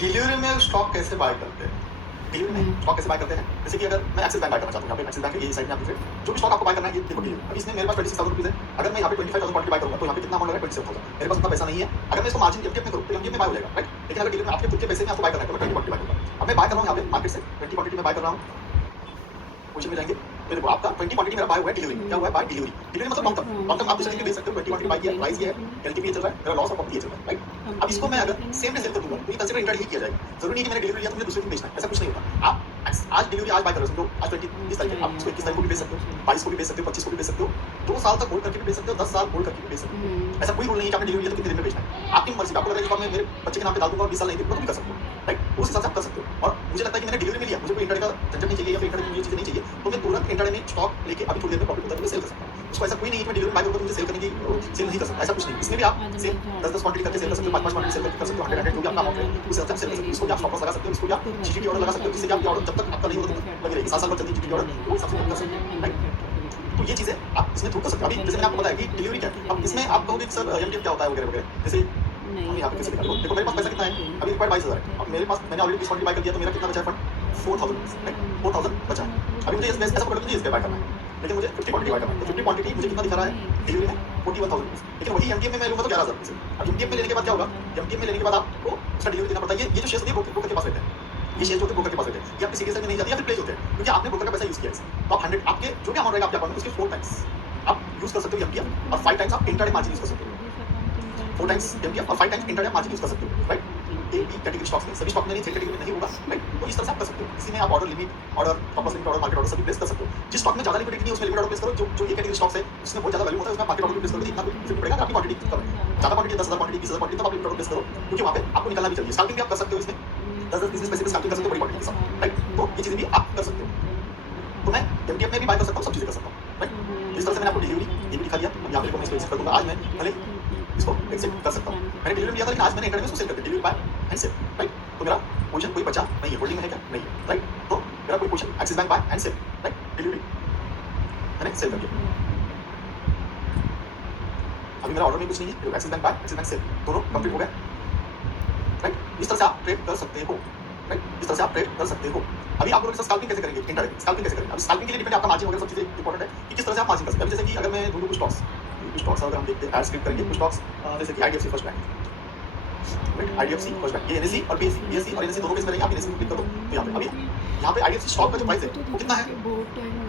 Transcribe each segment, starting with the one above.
Delivery में stock कैसे bye करते हैं? डिलीवरी में स्टॉक कैसे बाय करते हैं? जैसे कि अगर मैं एक्सिस बैंक बाय करना चाहता हूँ, यहाँ पे एक्सिस बैंक है, ये साइड में आप देखिए, जो भी स्टॉक आपको बाय करना है, ये देखो डिलीवरी। अभी इसमें मेरे पास 26,000 रुपीज़ है। अगर मैं यहाँ पे 25,000 क्वांटिटी बाय करूँगा, तो यहाँ पे कितना अमाउंट लगा? 27,000। मेरे पास उतना पैसा नहीं है। अगर मैं इसको मार्जिन एमटीएफ में करूँ, तो एमटीएफ में बाय हो जाएगा, राइट? लेकिन अगर डिलीवरी में आपके खुद के पैसे में आपको बाय करना है, तो मैं 20 क्वांटिटी बाय करूँगा। अब मैं बाय कर रहा हूँ यहाँ पे मार्केट से 20 क्वांटिटी में बाय कर रहा हूँ। पोजीशन में जाएंगे, तो देखो आपका 20 क्वांटिटी मेरा बाय हुआ है डिलीवरी में। क्या हुआ है? Buy delivery. डिलीवरी मतलब लॉन्ग टर्म आप किसी के बेच सकते हो। 20 क्वांटिटी बाय किया, प्राइस ये है, एलटीपी ये चल रहा है, मेरा लॉस ऑफ प्रॉफिट ये चल रहा है, राइट? अब इसको मैं अगर सेम डे सेल कर दूंगा, तो ये कंसीडर इंट्राडे ही किया जाएगा। जरूरी नहीं कि मैंने डिलीवरी लिया तो मुझे दूसरे दिन बेचना है, ऐसा कुछ नहीं होता। आप आज डिलीवरी आज बाय कर रहे हो, समझो आज 20 तारीख है, आप इसको 21 तारीख को भी बेच सकते हो, 22 को भी बेच सकते हो, 25 को भी बेच सकते हो, 2 साल तक होल्ड करके भी बेच सकते हो, 10 साल होल्ड करके भी बेच सकते हो। ऐसा कोई रूल नहीं है कि आपने डिलीवरी लिया तो कितने दिन में बेचना है। आपकी मर्जी। आपको लग रहा है कि मैं मेरे बच्चे के नाम पे डाल दूंगा और 20 साल नहीं दूंगा, तो भी कर सकते हो, राइट? उस हिसाब से आप कर सकते हो। और मुझे लगता है कि मैंने डिलीवरी में लिया, मुझे कोई इंट्राडे का झंझट नहीं चाहिए या फिर इंट्राडे में मुझे चीजें नहीं चाहिए, तो मैं तुरंत इंट्राडे में स्टॉक लेके अभी थोड़ी देर में प्रॉफिट होता है तो सेल कर सकता हूँ। उसको ऐसा कोई नहीं है कि मैं डिलीवरी बाय करूंगा तो मुझे सेल करने की सेल नहीं कर सकता, ऐसा कुछ नहीं। इसमें भी आप सेल 10-10 क्वांटिटी करके सेल कर सकते हो, 5-5 क्वांटिटी सेल करके कर सकते हो, 100 जो भी आपका अमाउंट है उस हिसाब से सेल कर सकते हो। इसको आप स्टॉप लॉस लगा सकते हो, इसको आप जीटीटी ऑर्डर लगा सकते हो, जिससे कि आपकी ऑर्डर जब तक आपका नहीं होता तब तक लगी रहेगी। 7 साल बाद चलती जीटीटी ऑर्डर, वो हिसाब से कर सकते हो, राइट? तो ये चीजें आप इसमें थ्रू कर सकते हो। अभी जैसे मैंने आपको बताया कि डिलीवरी क्या है, अब इसमें आप कहोगे कि सर एमटीएफ क्या होता है वगैरह वगैरह। जैसे हम यहाँ पे कैसे दिखा देखो मेरे पास पैसा कितना है, अभी रिक्वायर्ड 22,000 है। अब मेरे पास मैंने ऑलरेडी 20 क्वांटिटी बाय कर दिया, तो मेरा कितना बचा है फंड? 4,000, राइट? 4,000 बचा है। अभी मुझे इस ऐसा पकड़ मुझे इस पे बाय करना है, लेकिन मुझे 50 क्वांटिटी बाय करना है। तो 50 क्वांटिटी मुझे कितना दिखा रहा है डिलीवरी में? 41,000 रुपीज़। लेकिन वही एमटीएफ में मैं लूंगा तो 11,000 रुपये। अब एमटीएफ में लेने के बाद क्या होगा? एमटीएफ में लेने के बाद आपको उसका डिलीवरी देना पड़ता है। ये जो शेयर्स होते हैं ब्रोकर के पास रहते हैं, ये शेयर्स होते हैं ब्रोकर के पास रहते हैं, ये आपके सीरियस में नहीं जाते या फिर प्लेस होते हैं, क्योंकि आपने ब्रोकर का पैसा यूज किया है। तो आप 100 आपके जो भी अमाउंट रहेगा आपके अकाउंट में उसके 4 टाइम्स आप यूज कर सकते हो एमटीएफ, और 5 टाइम्स आप इंट्राडे मार्जिन यूज कर सकते हो। 4 टाइम्स एमटीएफ और 5 टाइम्स इंट्राडे मार्जिन यूज कर सकते हो, right? A B category stocks में, सभी स्टॉक में नहीं, सेल कैटेगरी में नहीं होगा, राइट? तो इस तरह से आप कर सकते हो। इसी में आप order limit, order top up limit, order market order सभी प्लेस कर सकते हो। जिस स्टॉक में ज्यादा लिक्विडिटी नहीं है उसमें लिमिट ऑर्डर प्लेस करो। जो ये कैटेगरी स्टॉक्स है उसमें बहुत ज्यादा वैल्यू होता है, उसमें मार्केट ऑर्डर प्लेस करो। इतना फिर पड़ेगा आपकी क्वांटिटी कम है, ज्यादा क्वांटिटी 10,000 क्वांटिटी 20,000 क्वांटिटी, तब आप लिमिट ऑर्डर प्लेस करो, क्योंकि वहाँ पे आपको निकलना भी चाहिए। स्कैल्पिंग भी आप कर सकते हो इसमें, 10-10 20 पैसे पे स्कैल्पिंग कर सकते हो बड़ी क्वांटिटी के साथ, राइट? तो ये चीजें भी आप कर सकते हो। तो मैं एमटीएफ में भी बाय कर सकता हूँ, सब चीजें कर सकता हूँ, राइट? इस तरह से मैंने आपको डिलीवरी ये भी दिखा दिया। अब यहाँ पे मैं इसको एक्सेप्ट कर दूंगा। आज मैं पहले इसको एक्सेप्ट कर सकता हूँ। मैंने डिलीवरी लिया था, लेकिन आज मैंने इंटरनेट में इसको सेल कर दिया, delivery buy and sell, right? तो मेरा पोजीशन कोई बचा नहीं है, होल्डिंग में है क्या? नहीं है, राइट? तो मेरा कोई position Axis Bank buy and sell, right? Delivery मैंने सेल कर दिया। अभी मेरा ऑर्डर में कुछ नहीं है, Axis Bank buy Axis Bank sell दोनों कंप्लीट हो गए, राइट? इस तरह से आप ट्रेड कर सकते हो, राइट? इस तरह से आप ट्रेड कर सकते हो। अभी आप लोग स्कैल्पिंग कैसे करेंगे? इंट्राडे स्कैल्पिंग कैसे करेंगे? अब स्कैल्पिंग के लिए डिपेंड आपका मार्जिन वगैरह सब चीजें इंपॉर्टेंट है कि किस तरह से आप मार्जिन कर सकते हैं। अभी जैसे कि अगर मैं ढूंढूं कुछ स्टॉक्स अगर हम देखते हैं, ऐड स्क्रिप्ट करेंगे कुछ स्टॉक्स, जैसे कि IDFC first bank, right? IDFC first bank, ये एनएससी और बीएससी और एनएससी दोनों पे करेंगे। आप एनएससी क्लिक कर दो, तो यहाँ पे अभी यहाँ पे आईडीएफसी स्टॉक का जो प्राइस है वो कितना है?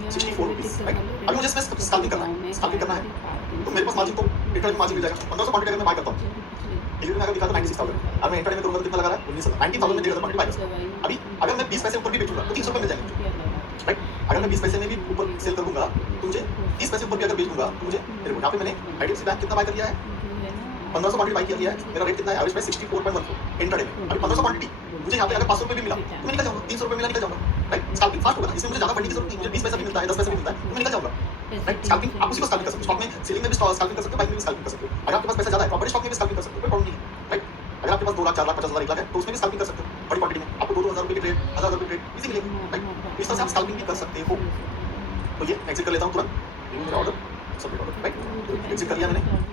64 रुपीज़, राइट? अभी मुझे इसमें स्कैल्पिंग करना है, तो मेरे पास मार्जिन तो इंट्राडे में मार्जिन मिल जाएगा। 1500 क्वांटिटी अगर मैं बाय करता हूँ, डिलीवरी में अगर दिखा तो 96,000, और मैं इंट्राडे में करूँगा तो कितना लगा रहा है? 19,000, 19,000 में 1,000 क्वांटिटी बाय कर सकता हूँ। अभी अगर मैं 20 पैसे ऊपर भी बेचूंगा तो 300 रुपये मिल जाएंगे, राइट? अगर मैं 20 पैसे में भी ऊपर सेल कर दूंगा तो मुझे 30 पैसे ऊपर भी अगर बेच दूंगा तो मुझे मेरे को यहाँ पे मैंने आईडीएफसी बैंक कितना बाय कर लिया है? 1500 क्वांटिटी बाय किया है। मेरा रेट कितना है? एवरेज प्राइस 64.14 इंट्राडे में। अभी 1500 क्वांटिटी मुझे यहाँ पे अगर 500 रुपये भी मिला तो मैं निकल जाऊंगा, 300 रुपये मिला निकल जाऊंगा, राइट? स्कैल्पिंग फास्ट होगा ना, इसमें मुझे ज्यादा पढ़ने की जरूरत नहीं, मुझे 20 पैसा भी मिलता है, 10 पैसा भी मिलता है, तो मैं निकल जाऊंगा, राइट? स्कैल्पिंग आप उसी को स्कैल्पिंग कर सकते हो। स्टॉक में सेलिंग में भी स्कैल्पिंग कर सकते हो, बाइंग में भी स्कैल्पिंग कर सकते हो। अगर आपके पास पैसा ज्यादा है तो आप बड़े स्टॉक में भी स्कैल्पिंग कर सकते हो, कोई प्रॉब्लम नहीं है, राइट? अगर आपके पास 2 लाख 4 लाख 50,000 1 लाख है तो उसमें भी स्कैल्पिंग कर सकते हो बड़ी क्वांटिटी में। आपको 2-2 हज़ार रुपये की ट्रेड, 1,000 रुपये ट्रेड इजी मिलेगी, राइट? इस तरह से आप स्कैल्पिंग भी कर सकते हो। तो ये एग्जिट कर लेता हूँ तुरंत, remove order, submit order, right? Exit कर लिया मैंने।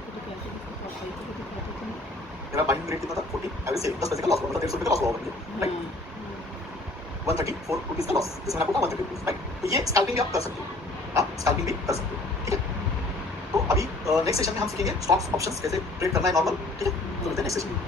मेरा बाइंग रेट कितना था? 40, एवरेज सेल 10 पैसे का लॉस हुआ, मतलब 150 रुपये का लॉस हुआ होगा, राइट? 134 रुपीज़ का लॉस, जिसमें आपको 130 रुपीज़, राइट? तो ये स्कैल्पिंग भी आप कर सकते हो, आप स्कैल्पिंग भी कर सकते हो, ठीक है? तो अभी नेक्स्ट सेशन में हम सीखेंगे स्टॉक्स ऑप्शंस कैसे ट्रेड करना है नॉर्मल, ठीक है? तो मिलते हैं नेक्स्ट सेशन में।